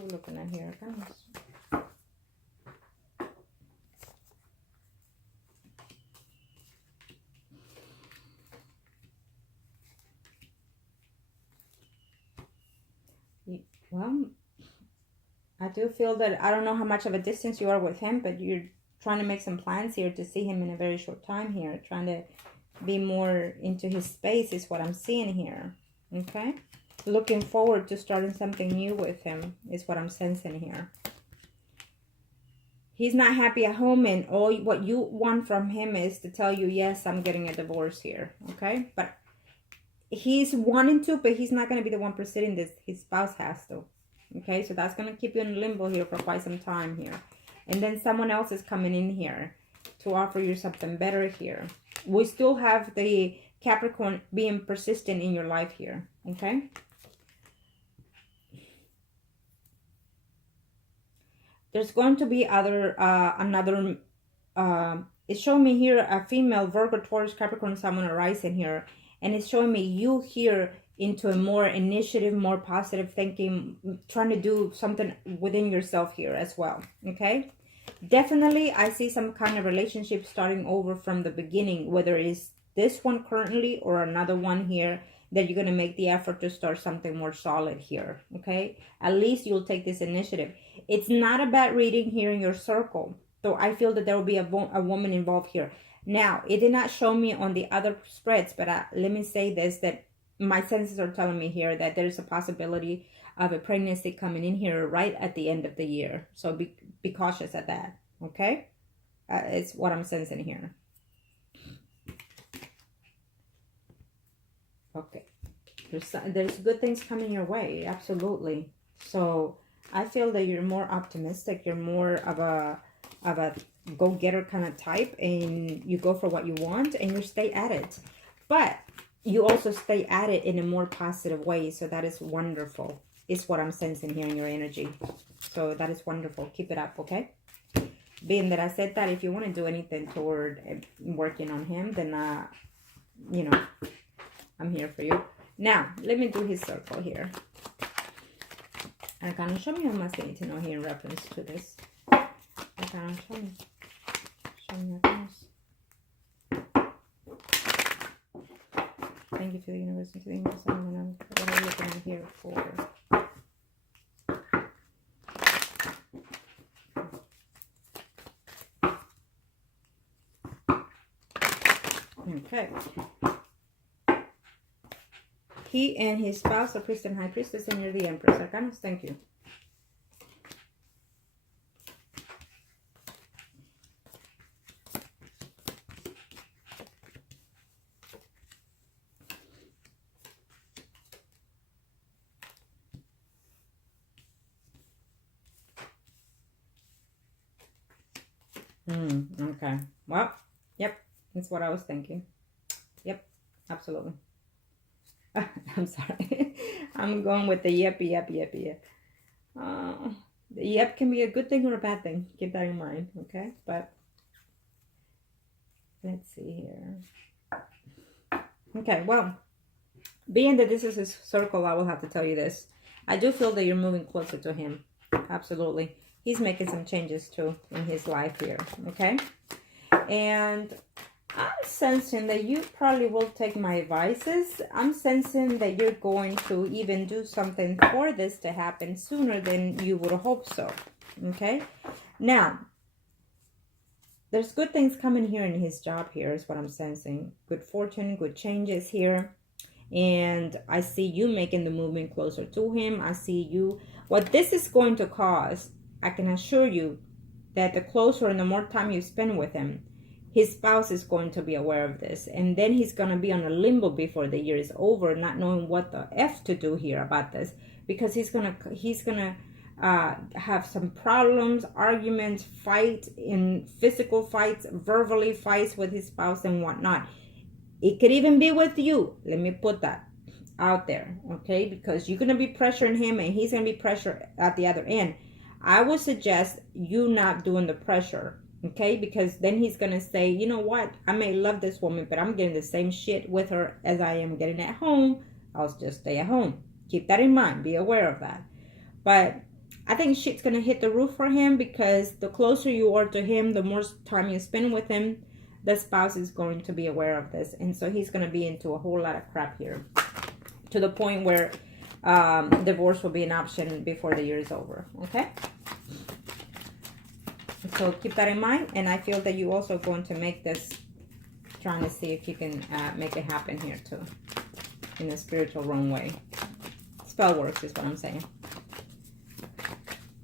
What are we looking at here? Well, I do feel that, I don't know how much of a distance you are with him, but you're trying to make some plans here to see him in a very short time here. Trying to be more into his space is what I'm seeing here. Okay? Looking forward to starting something new with him is what I'm sensing here. He's not happy at home, and all what you want from him is to tell you, yes, I'm getting a divorce here. Okay? But he's wanting to, but he's not going to be the one proceeding this. His spouse has to. Okay? So that's going to keep you in limbo here for quite some time here. And then someone else is coming in here to offer you something better here. We still have the Capricorn being persistent in your life here. Okay? There's going to be another, it's showing me here a female Virgo, Taurus, Capricorn, Sun, rising here. And it's showing me you here into a more initiative, more positive thinking, trying to do something within yourself here as well. Okay? Definitely, I see some kind of relationship starting over from the beginning, whether it's this one currently or another one here, that you're going to make the effort to start something more solid here. Okay? At least you'll take this initiative. It's not a bad reading here in your circle. So I feel that there will be a woman involved here. Now, it did not show me on the other spreads, but let me say this, that my senses are telling me here that there's a possibility of a pregnancy coming in here right at the end of the year. So be cautious at that, okay? It's what I'm sensing here. Okay. There's good things coming your way, absolutely. So I feel that you're more optimistic. You're more of a go-getter kind of type, and you go for what you want and you stay at it. But you also stay at it in a more positive way. So that is wonderful. Is what I'm sensing here in your energy. So that is wonderful. Keep it up, okay? Being that I said that, if you want to do anything toward working on him, then, you know, I'm here for you. Now, let me do his circle here. Arcana, show me how much I need to know here in reference to this. Arcana, show me. Show me Arcanas. Thank you to the universe and to the angels. I don't know what I'm looking at here for. Okay. He and his spouse, the priest and high priestess, and you're the empress. Arcanas, thank you. Okay. Well, yep. That's what I was thinking. Yep. Absolutely. I'm sorry. I'm going with the yep. The yep can be a good thing or a bad thing. Keep that in mind, okay? But let's see here. Okay, well, being that this is a circle, I will have to tell you this. I do feel that you're moving closer to him. Absolutely. He's making some changes too in his life here, okay? And I'm sensing that you probably will take my advices. I'm sensing that you're going to even do something for this to happen sooner than you would hope so. Okay? Now, there's good things coming here in his job here is what I'm sensing. Good fortune, good changes here. And I see you making the movement closer to him. I see you. What this is going to cause, I can assure you that the closer and the more time you spend with him, his spouse is going to be aware of this. And then he's going to be on a limbo before the year is over, not knowing what the F to do here about this. Because he's going to have some problems, arguments, fight in physical fights, verbally fights with his spouse and whatnot. It could even be with you. Let me put that out there, okay? Because you're going to be pressuring him and he's going to be pressured at the other end. I would suggest you not doing the pressure. Okay, because then he's going to say, you know what, I may love this woman, but I'm getting the same shit with her as I am getting at home. I'll just stay at home. Keep that in mind. Be aware of that. But I think shit's gonna hit the roof for him, because the closer you are to him, the more time you spend with him, the spouse is going to be aware of this. And so he's gonna be into a whole lot of crap here, to the point where divorce will be an option before the year is over. Okay? So keep that in mind. And I feel that you also going to make this, trying to see if you can make it happen here too, in a spiritual wrong way. Spell works is what I'm saying.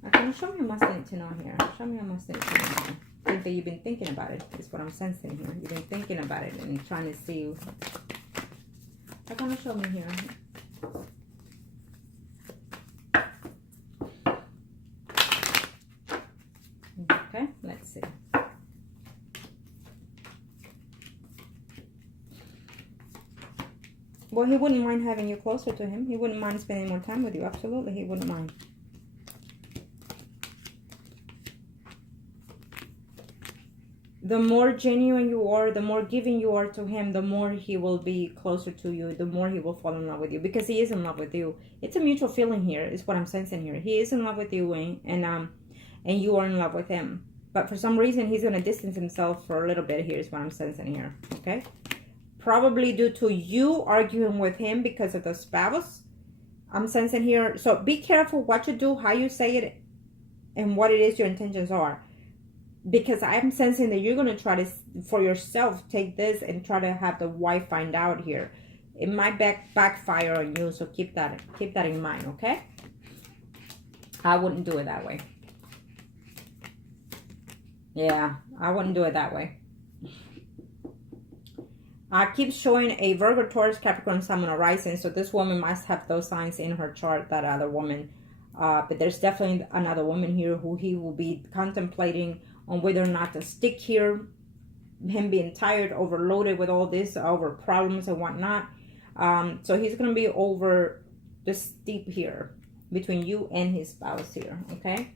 Okay, show me a must need to know here. Show me a must need to know here. I think that you've been thinking about it, is what I'm sensing here. You've been thinking about it and trying to see. They're going to show me here. Okay, let's see. Well, he wouldn't mind having you closer to him. He wouldn't mind spending more time with you. Absolutely, he wouldn't mind. The more genuine you are, the more giving you are to him, the more he will be closer to you, the more he will fall in love with you, because he is in love with you. It's a mutual feeling here, is what I'm sensing here. He is in love with you, and you are in love with him. But for some reason, he's going to distance himself for a little bit here, is what I'm sensing here. Okay? Probably due to you arguing with him because of the spouse. I'm sensing here. So be careful what you do, how you say it, and what it is your intentions are. Because I'm sensing that you're going to try to, for yourself, take this and try to have the wife find out here. It might backfire on you, so keep that in mind, okay? I wouldn't do it that way. Yeah, I wouldn't do it that way. I keep showing a Virgo, Taurus, Capricorn, Sun, and Rising, so this woman must have those signs in her chart, that other woman. But there's definitely another woman here who he will be contemplating on whether or not to stick here, him being tired, overloaded with all this, over problems and whatnot. So he's going to be over the steep here between you and his spouse here, okay?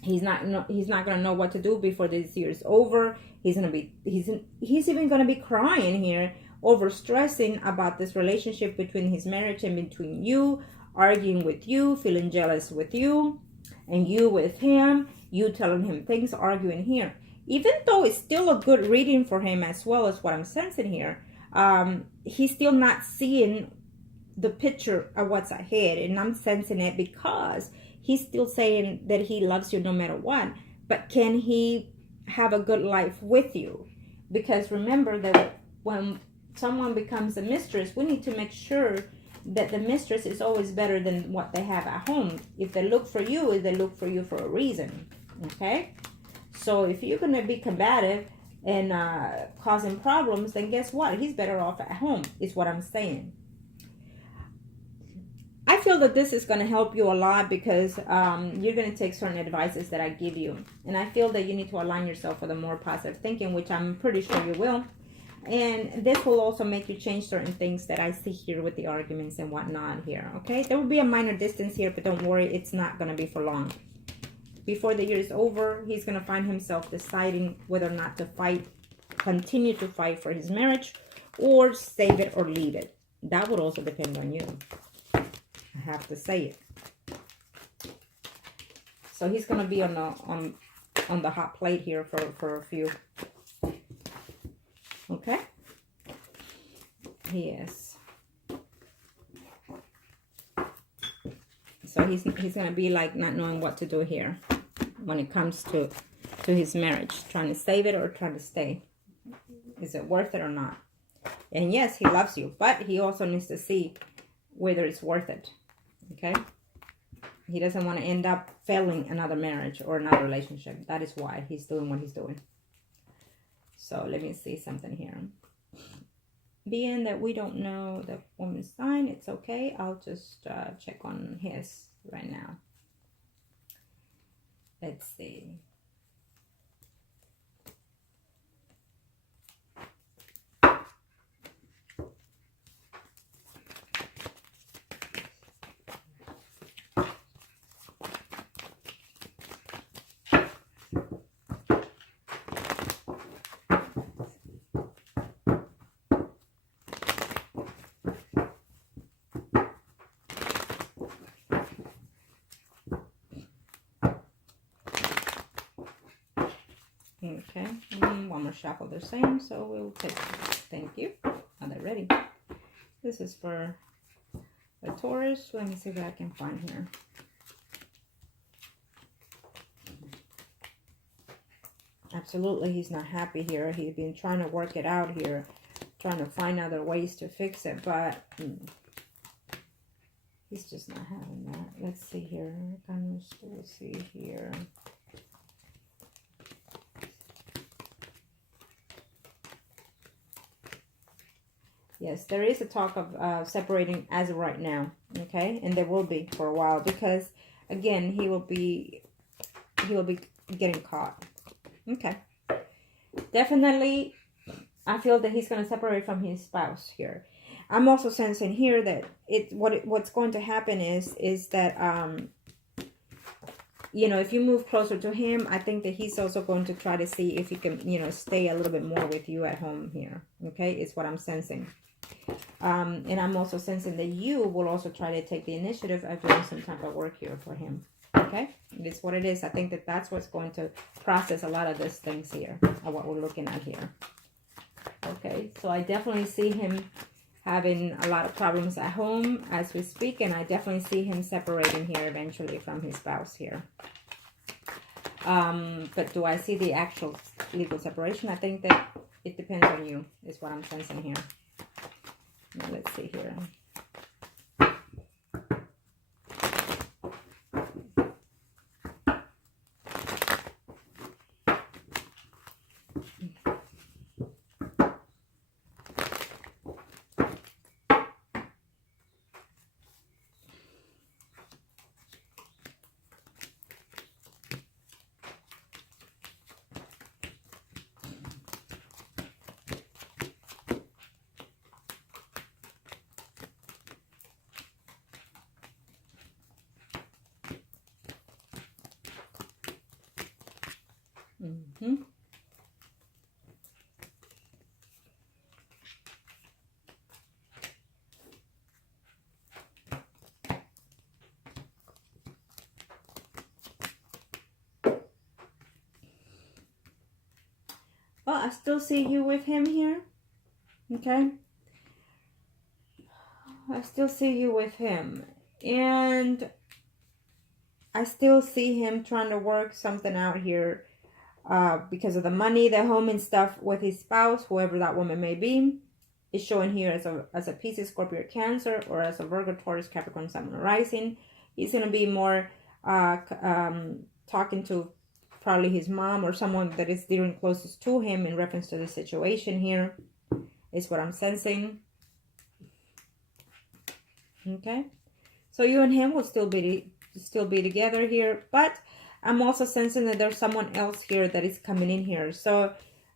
He's not going to know what to do before this year is over. He's even going to be crying here, over stressing about this relationship between his marriage and between you, arguing with you, feeling jealous with you, and you with him. You telling him things, arguing here. Even though it's still a good reading for him, as well as what I'm sensing here, he's still not seeing the picture of what's ahead. And I'm sensing it because he's still saying that he loves you no matter what. But can he have a good life with you? Because remember that when someone becomes a mistress, we need to make sure that the mistress is always better than what they have at home. If they look for you, they look for you for a reason. Okay? So if you're going to be combative and causing problems, then guess what? He's better off at home, is what I'm saying. I feel that this is going to help you a lot, because you're going to take certain advices that I give you. And I feel that you need to align yourself with a more positive thinking, which I'm pretty sure you will. And this will also make you change certain things that I see here with the arguments and whatnot here, okay? There will be a minor distance here, but don't worry, it's not going to be for long. Before the year is over, he's going to find himself deciding whether or not to fight, continue to fight for his marriage, or save it or leave it. That would also depend on you. I have to say it. So he's going to be on the hot plate here for a few. Okay? Yes. So he's going to be like not knowing what to do here when it comes to his marriage. Trying to save it or trying to stay. Is it worth it or not? And yes, he loves you, but he also needs to see whether it's worth it. Okay? He doesn't want to end up failing another marriage or another relationship. That is why he's doing what he's doing. So let me see something here. Being that we don't know the woman's sign, it's okay. I'll just check on his right now. Let's see. Okay, and one more shuffle the same, so we'll take it. Thank you. Are they ready? This is for a Taurus. Let me see what I can find here. Absolutely, he's not happy here. He's been trying to work it out here, trying to find other ways to fix it, but he's just not having that. Let's see here. We'll see here. Yes, there is a talk of separating as of right now, okay? And there will be for a while because, again, he will be getting caught. Okay. Definitely, I feel that he's going to separate from his spouse here. I'm also sensing here that what's going to happen is that, you know, if you move closer to him, I think that he's also going to try to see if he can, you know, stay a little bit more with you at home here. Okay, it's what I'm sensing. And I'm also sensing that you will also try to take the initiative of doing some type of work here for him. Okay, it's what it is. I think that that's what's going to process a lot of these things here, or what we're looking at here. Okay, so I definitely see him having a lot of problems at home as we speak, and I definitely see him separating here eventually from his spouse here. But do I see the actual legal separation? I think that it depends on you, is what I'm sensing here. Now let's see here. Well, I still see you with him here. Okay. I still see you with him. And I still see him trying to work something out here because of the money, the home and stuff with his spouse, whoever that woman may be. Is showing here as a Pisces, Scorpio, Cancer, or as a Virgo, Taurus, Capricorn, Sun, Rising. He's going to be more talking to probably his mom or someone that is dealing closest to him in reference to the situation here, is what I'm sensing. Okay, so you and him will still be together here, but I'm also sensing that there's someone else here that is coming in here. So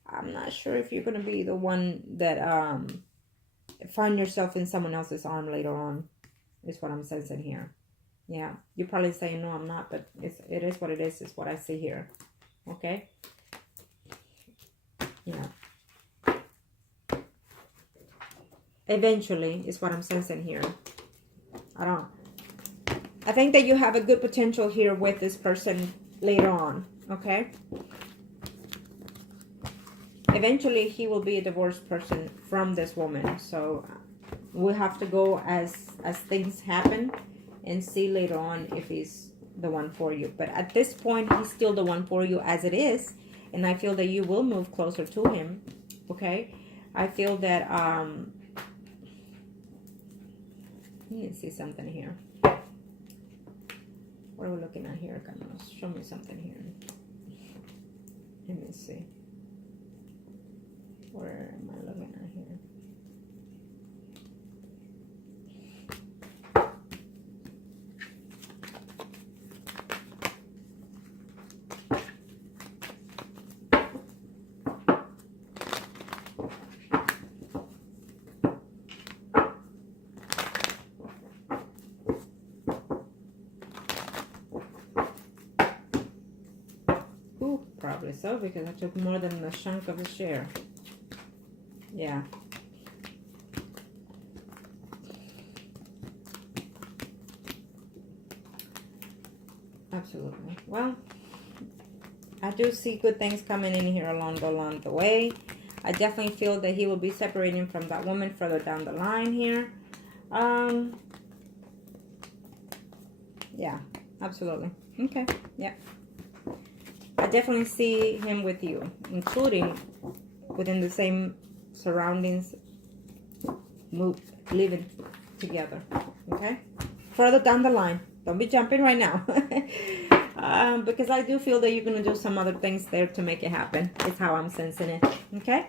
I'm not sure if you're going to be the one that find yourself in someone else's arm later on, is what I'm sensing here. Yeah, you're probably saying, no, I'm not, but it is what it is what I see here. Okay? Yeah. Eventually is what I'm sensing here. I think that you have a good potential here with this person later on. Okay? Eventually, he will be a divorced person from this woman. So we have to go as things happen and see later on if he's the one for you. But at this point, he's still the one for you as it is. And I feel that you will move closer to him. Okay? I feel that, let me see something here. What are we looking at here, Carlos? Show me something here. Let me see. Where am I looking at here? Ooh, probably so, because I took more than a chunk of the share. Yeah. Absolutely. Well, I do see good things coming in here along the way. I definitely feel that he will be separating from that woman further down the line here. Yeah, absolutely. Okay, yeah. I definitely see him with you, including within the same surroundings, living together, okay? Further down the line. Don't be jumping right now. Because I do feel that you're going to do some other things there to make it happen. It's how I'm sensing it, okay?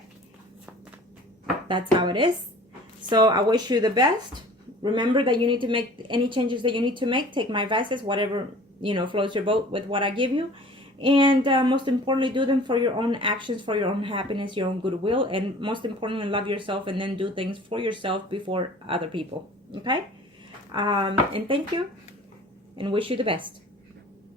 That's how it is. So I wish you the best. Remember that you need to make any changes that you need to make. Take my advices, whatever, you know, floats your boat with what I give you. And most importantly, do them for your own actions, for your own happiness, your own goodwill. And most importantly, love yourself and then do things for yourself before other people. Okay? And thank you. And wish you the best.